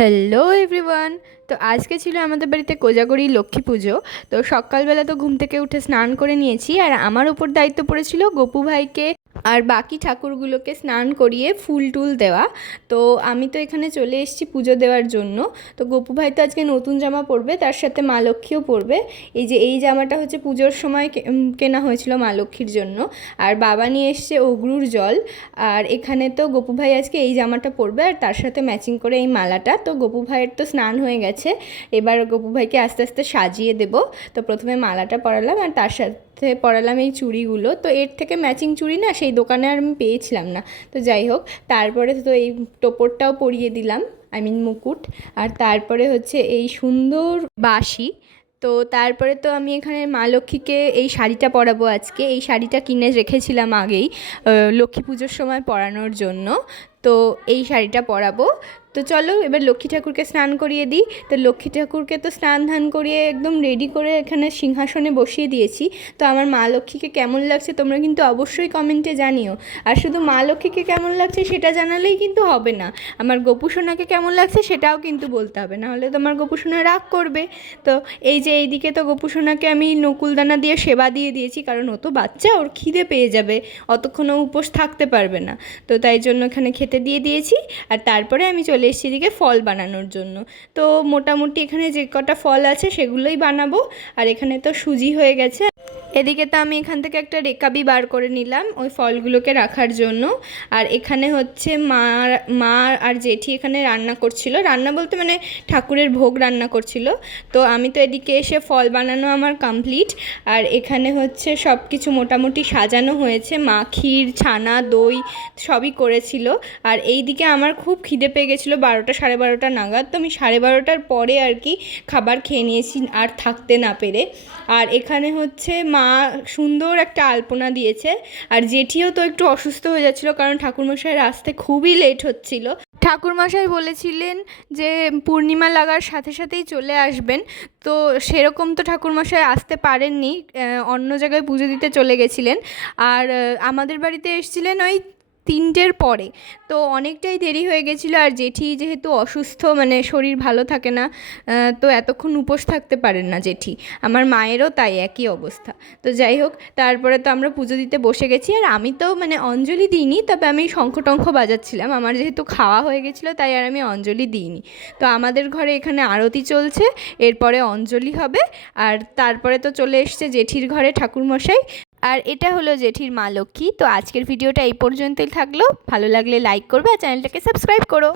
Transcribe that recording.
Hello everyone. তো আজকে ছিল আমাদের বাড়িতে কোজাগরি লক্ষ্মী পুজো। তো সকালবেলা তো ঘুম থেকে উঠে স্নান করে নিয়েছি, আর আমার ওপর দায়িত্ব পড়েছিল গপু ভাইকে আর বাকি ঠাকুরগুলোকে স্নান করিয়ে ফুল টুল দেওয়া। তো আমি তো এখানে চলে এসেছি পুজো দেওয়ার জন্য। তো গপু ভাই তো আজকে নতুন জামা পরবে, তার সাথে মা লক্ষ্মীও পরবে। এই জামাটা হচ্ছে পুজোর সময় কেনা হয়েছিল মা লক্ষ্মীর জন্য। আর বাবা নিয়ে এসছে অগ্রুর জল। আর এখানে তো গপু ভাই আজকে এই জামাটা পরবে, আর তার সাথে ম্যাচিং করে এই মালাটা। তো গপু ভাইয়ের তো স্নান হয়ে গেছে, এবার গপু ভাইকে আস্তে আস্তে সাজিয়ে দেব। তো প্রথমে মালাটা পরালাম, আর তার সাথে পরালাম এই চুড়িগুলো। তো এর থেকে ম্যাচিং চুড়ি না সেই দোকানে আর আমি পেয়েছিলাম না। তো যাই হোক, তারপরে তো এই টোপরটাও পরিয়ে দিলাম, মুকুট। আর তারপরে হচ্ছে এই সুন্দর বাঁশি। তো তারপরে তো আমি এখানে মা লক্ষ্মীকে এই শাড়িটা পরাবো আজকে। এই শাড়িটা কিনে রেখেছিলাম আগেই লক্ষ্মী পুজোর সময় পরানোর জন্য। তো এই শাড়িটা পরাবো। তো চলো এবার লক্ষ্মী ঠাকুরকে স্নান করিয়ে দিই। তো লক্ষ্মী ঠাকুরকে তো স্নান ধান করিয়ে একদম রেডি করে এখানে সিংহাসনে বসিয়ে দিয়েছি। তো আমার মা লক্ষ্মীকে কেমন লাগছে তোমরা কিন্তু অবশ্যই কমেন্টে জানিও। আর শুধু মা লক্ষ্মীকে কেমন লাগছে সেটা জানালেই কিন্তু হবে না, আমার গোপু সোনাকে কেমন লাগছে সেটাও কিন্তু বলতে হবে, নাহলে তোমার গোপু সোনা রাগ করবে। তো এই যে এইদিকে তো গোপু সোনাকে আমি নকুলদানা দিয়ে সেবা দিয়ে দিয়েছি, কারণ ও তো বাচ্চা, ওর খিদে পেয়ে যাবে, অতক্ষণও উপোস থাকতে পারবে না। তো তাই জন্য এখানে খেতে দিয়ে দিয়েছি। আর তারপরে আমি চলে এসেছি এদিকে ফল বানানোর জন্য। তো মোটামুটি এখানে যে কটা ফল আছে সেগুলোই বানাবো। আর এখানে তো সুজি হয়ে গেছে। এদিকে তো আমি এখান থেকে একটা রেকাবি বার করে নিলাম ওই ফলগুলোকে রাখার জন্য। আর এখানে হচ্ছে মা আর জেঠি এখানে রান্না করছিল, রান্না বলতে মানে ঠাকুরের ভোগ রান্না করছিল। তো আমি তো এদিকে এসে ফল বানানো আমার কমপ্লিট। আর এখানে হচ্ছে সব কিছু মোটামুটি সাজানো হয়েছে, মা ক্ষীর ছানা দই সবই করেছিল। আর এই দিকে আমার খুব খিদে পেয়ে গেছিলো 12টা 12:30 নাগাদ। তো আমি 12:30টার পরে আর কি খাবার খেয়ে নিয়েছি আর থাকতে না পেরে। আর এখানে হচ্ছে মা সুন্দর একটা আলপনা দিয়েছে। আর জেঠিও তো একটু অসুস্থ হয়ে যাচ্ছিলো, কারণ ঠাকুরমশাইয়ের আসতে খুবই লেট হচ্ছিল। ঠাকুরমশাই বলেছিলেন যে পূর্ণিমা লাগার সাথে সাথেই চলে আসবেন। তো সেরকম তো ঠাকুরমশাই আসতে পারেননি, অন্য জায়গায় পুজো দিতে চলে গেছিলেন। আর আমাদের বাড়িতে এসেছিলেন ওই 3টের পরে। তো অনেকটাই দেরি হয়ে গেছিলো। আর জেঠি যেহেতু অসুস্থ, মানে শরীর ভালো থাকে না, তো এতক্ষণ উপোস থাকতে পারেন না জেঠি। আমার মায়েরও তাই একই অবস্থা। তো যাই হোক, তারপরে তো আমরা পুজো দিতে বসে গেছি। আর আমি তো মানে অঞ্জলি দিইনি, তবে আমি শঙ্খ টঙ্খ বাজাচ্ছিলাম, আমার যেহেতু খাওয়া হয়ে গেছিলো তাই আর আমি অঞ্জলি দিইনি। তো আমাদের ঘরে এখানে আরতি চলছে, এরপরে অঞ্জলি হবে। আর তারপরে তো চলে এসছে জেঠির ঘরে ঠাকুরমশাই। আর এটা হলো জেঠির মা লক্ষ্মী। তো আজকের ভিডিওটা এই পর্যন্তই থাকলো, ভালো লাগলে লাইক করবে আর চ্যানেলটাকে সাবস্ক্রাইব করো।